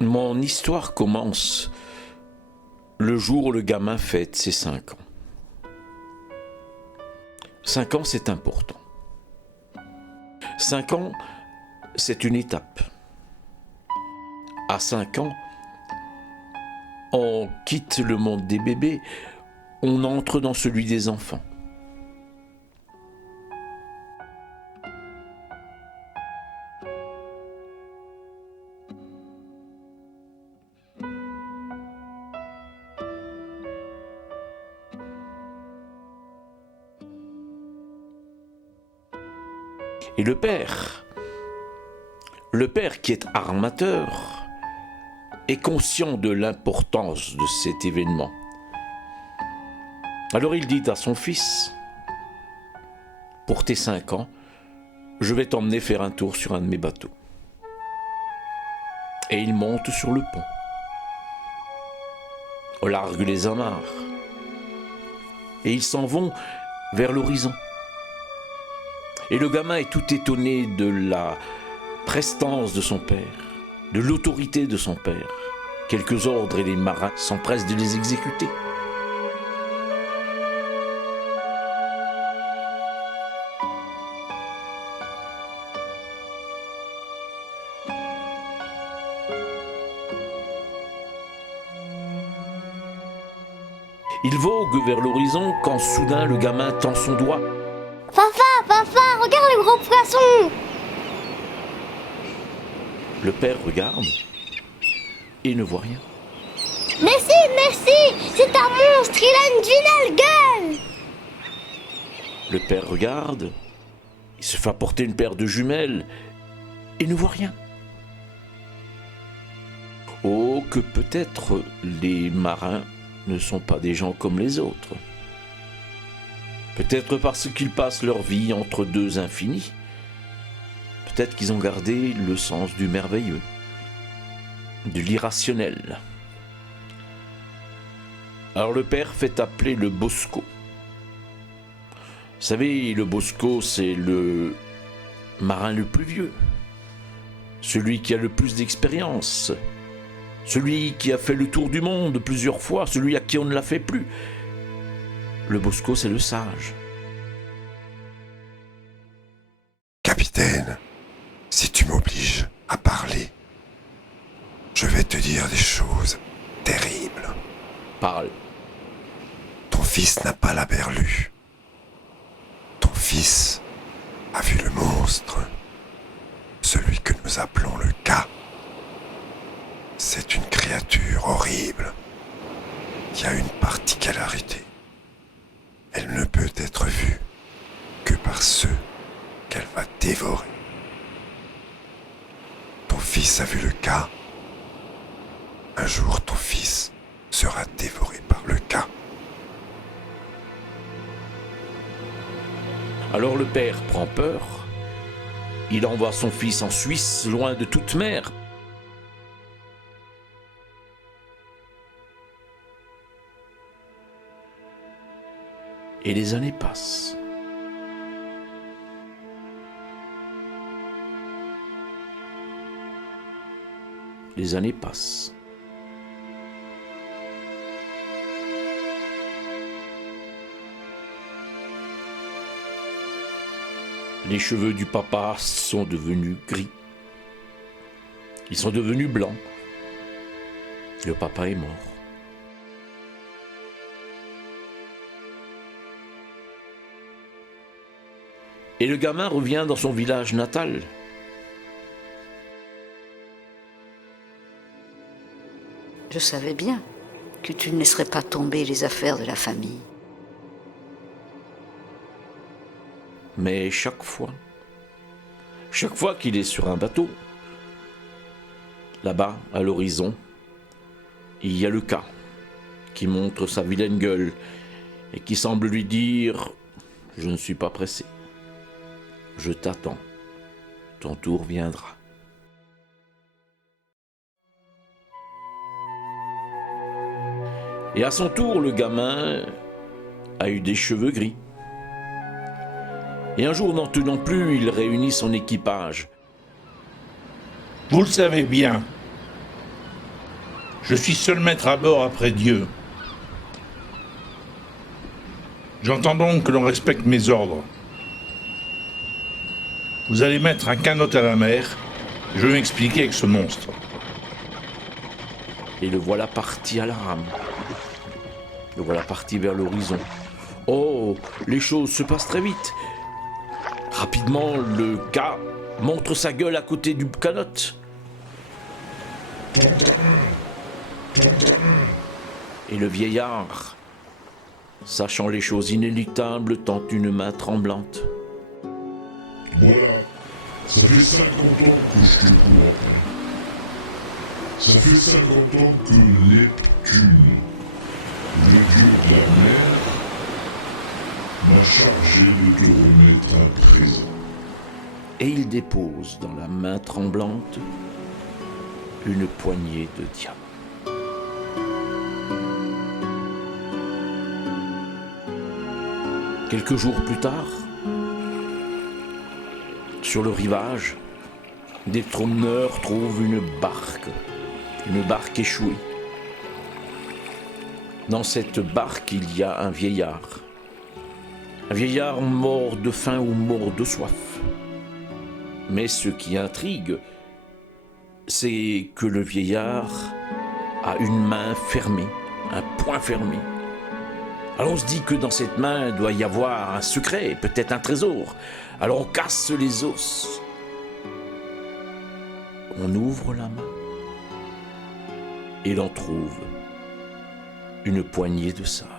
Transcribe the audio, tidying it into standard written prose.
Mon histoire commence le jour où le gamin fête ses 5 ans. 5 ans, c'est important. 5 ans, c'est une étape. À 5 ans, on quitte le monde des bébés, on entre dans celui des enfants. Et le père qui est armateur, est conscient de l'importance de cet événement. Alors il dit à son fils, pour tes 5 ans, je vais t'emmener faire un tour sur un de mes bateaux. Et il monte sur le pont. On largue les amarres. Et ils s'en vont vers l'horizon. Et le gamin est tout étonné de la prestance de son père, de l'autorité de son père. Quelques ordres et les marins s'empressent de les exécuter. Il vogue vers l'horizon quand soudain le gamin tend son doigt. Papa, regarde le gros poisson! Le père regarde et ne voit rien. Merci, c'est un monstre, il a une vilaine gueule! Le père regarde, il se fait apporter une paire de jumelles et ne voit rien. Oh, que peut-être les marins ne sont pas des gens comme les autres. Peut-être parce qu'ils passent leur vie entre deux infinis. Peut-être qu'ils ont gardé le sens du merveilleux, de l'irrationnel. Alors le père fait appeler le bosco. Vous savez, le bosco, c'est le marin le plus vieux, celui qui a le plus d'expérience, celui qui a fait le tour du monde plusieurs fois, celui à qui on ne l'a fait plus. Le bosco, c'est le sage. Capitaine, si tu m'obliges à parler, je vais te dire des choses terribles. Parle. Ton fils n'a pas la berlue. Ton fils a vu le monstre, celui que nous appelons le K. C'est une créature horrible qui a une particularité. Elle ne peut être vue que par ceux qu'elle va dévorer. Ton fils a vu le K. Un jour, ton fils sera dévoré par le K. Alors le père prend peur. Il envoie son fils en Suisse, loin de toute mer. Et les années passent. Les années passent. Les cheveux du papa sont devenus gris. Ils sont devenus blancs. Le papa est mort. Et le gamin revient dans son village natal. Je savais bien que tu ne laisserais pas tomber les affaires de la famille. Mais chaque fois qu'il est sur un bateau, là-bas, à l'horizon, il y a le cas qui montre sa vilaine gueule et qui semble lui dire « Je ne suis pas pressé. Je t'attends. Ton tour viendra. » Et à son tour, le gamin a eu des cheveux gris. Et un jour, n'en tenant plus, il réunit son équipage. Vous le savez bien. Je suis seul maître à bord après Dieu. J'entends donc que l'on respecte mes ordres. Vous allez mettre un canot à la mer, je vais m'expliquer avec ce monstre. Et le voilà parti à la rame. Le voilà parti vers l'horizon. Oh, les choses se passent très vite. Rapidement, le gars montre sa gueule à côté du canot. Et le vieillard, sachant les choses inéluctables, tend une main tremblante. Voilà, ça fait 50 ans que je te cours après. Ça fait 50 ans que Neptune, le dieu de la mer, m'a chargé de te remettre un présent. Et il dépose dans la main tremblante une poignée de diamants. Quelques jours plus tard, sur le rivage, des promeneurs trouvent une barque échouée. Dans cette barque, il y a un vieillard mort de faim ou mort de soif. Mais ce qui intrigue, c'est que le vieillard a une main fermée, un poing fermé. Alors on se dit que dans cette main doit y avoir un secret, peut-être un trésor. Alors on casse les os. On ouvre la main et l'on trouve une poignée de sable.